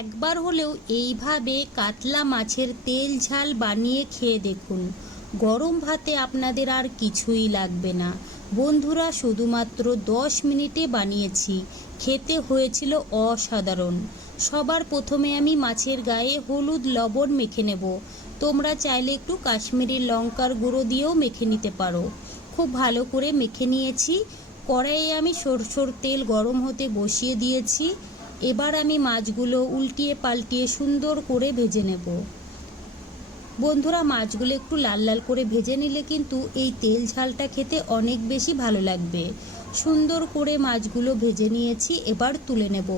একবার হলেও এইভাবে কাতলা মাছের তেল ঝাল বানিয়ে খেয়ে দেখুন। গরম ভাতে আপনাদের আর কিছুই লাগবে না। বন্ধুরা, শুধুমাত্র 10 মিনিটে বানিয়েছি, খেতে হয়েছিল অসাধারণ। সবার প্রথমে আমি মাছের গায়ে হলুদ লবণ মেখে নেব। তোমরা চাইলে একটু কাশ্মীরি লঙ্কার গুঁড়ো দিয়েও মেখে নিতে পারো। খুব ভালো করে মেখে নিয়েছি। কড়াইয়ে আমি সরষের তেল গরম হতে বসিয়ে দিয়েছি। এবার আমি মাছগুলো উল্টিয়ে পাল্টিয়ে সুন্দর করে ভেজে নেব। বন্ধুরা, মাছগুলো একটু লাল লাল করে ভেজে নিলে কিন্তু এই তেল ঝালটা খেতে অনেক বেশি ভালো লাগবে। সুন্দর করে মাছগুলো ভেজে নিয়েছি, এবার তুলে নেব।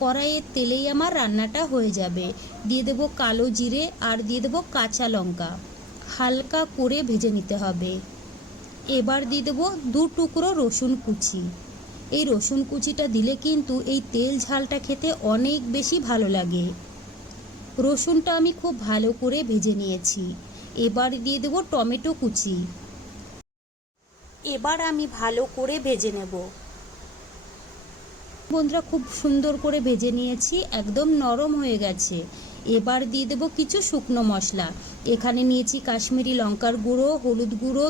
কড়াইয়ের তেলেই আমার রান্নাটা হয়ে যাবে। দিয়ে দেব কালো জিরে আর দিয়ে দেব কাঁচা লঙ্কা। হালকা করে ভেজে নিতে হবে। এবার দিয়ে দেব 2 টুকরো রসুন কুচি। এই রসুন কুচিটা দিলে কিন্তু এই তেল ঝালটা খেতে অনেক বেশি ভালো লাগে। রসুনটা আমি খুব ভালো করে ভেজে নিয়েছি। এবার দিয়ে দেব টমেটো কুচি। এবার আমি ভালো করে ভেজে নেব। বন্ধুরা, খুব সুন্দর করে ভেজে নিয়েছি, একদম নরম হয়ে গেছে। এবার দিয়ে দেব কিছু শুকনো মশলা। এখানে নিয়েছি কাশ্মীরি লঙ্কার গুঁড়ো, হলুদ গুঁড়ো,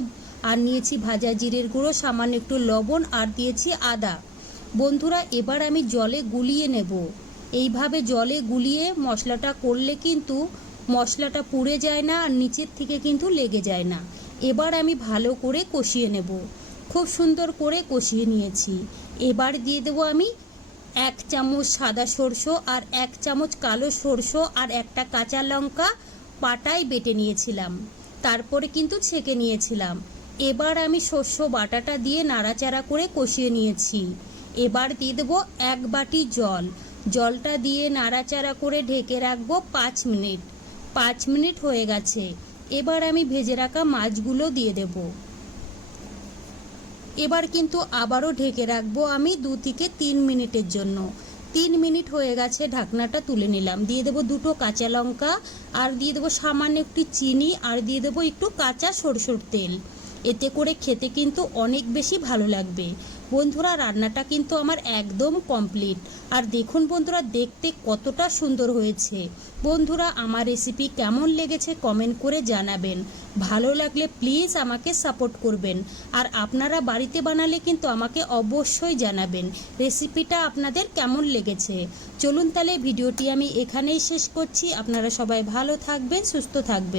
আর নিয়েছি ভাজা জিরের গুঁড়ো, সামান্য একটু লবণ, আর দিয়েছি আদা। বন্ধুরা, এবার আমি জলে গুলিয়ে নেব। এইভাবে জলে গুলিয়ে মশলাটা করলে কিন্তু মশলাটা পুড়ে যায় না আর নিচের থেকে কিন্তু লেগে যায় না। এবার আমি ভালো করে কষিয়ে নেব। খুব সুন্দর করে কষিয়ে নিয়েছি। এবার দিয়ে দেবো আমি 1 চামচ সাদা সরষে আর 1 চামচ কালো সরষে আর একটা কাঁচা লঙ্কা পাটায় বেটে নিয়েছিলাম, তারপরে কিন্তু ছেঁকে নিয়েছিলাম। এবার আমি শস্য বাটাটা দিয়ে নাড়াচাড়া করে কষিয়ে নিয়েছি। এবার দিয়ে দেবো 1 বাটি জল। জলটা দিয়ে নাড়াচাড়া করে ঢেকে রাখবো 5 মিনিট। 5 মিনিট হয়ে গেছে। এবার আমি ভেজে রাখা মাছগুলো দিয়ে দেব। এবার কিন্তু আবারও ঢেকে রাখবো আমি 2 থেকে 3 মিনিটের জন্য। 3 মিনিট হয়ে গেছে, ঢাকনাটা তুলে নিলাম। দিয়ে দেবো 2টো কাঁচা লঙ্কা, আর দিয়ে দেবো সামান্য একটু চিনি, আর দিয়ে দেবো একটু কাঁচা সরষের তেল। এতে করে খেতে কিন্তু অনেক বেশি ভালো লাগবে। বন্ধুরা, রান্নাটা কিন্তু আমার একদম কমপ্লিট। আর দেখুন বন্ধুরা, দেখতে কতটা সুন্দর হয়েছে। বন্ধুরা, আমার রেসিপি কেমন লেগেছে কমেন্ট করে জানাবেন। ভালো লাগলে প্লিজ আমাকে সাপোর্ট করবেন। আর আপনারা বাড়িতে বানালে কিন্তু আমাকে অবশ্যই জানাবেন রেসিপিটা আপনাদের কেমন লেগেছে। চলুন তাহলে ভিডিওটি আমি এখানেই শেষ করছি। আপনারা সবাই ভালো থাকবেন, সুস্থ থাকবেন।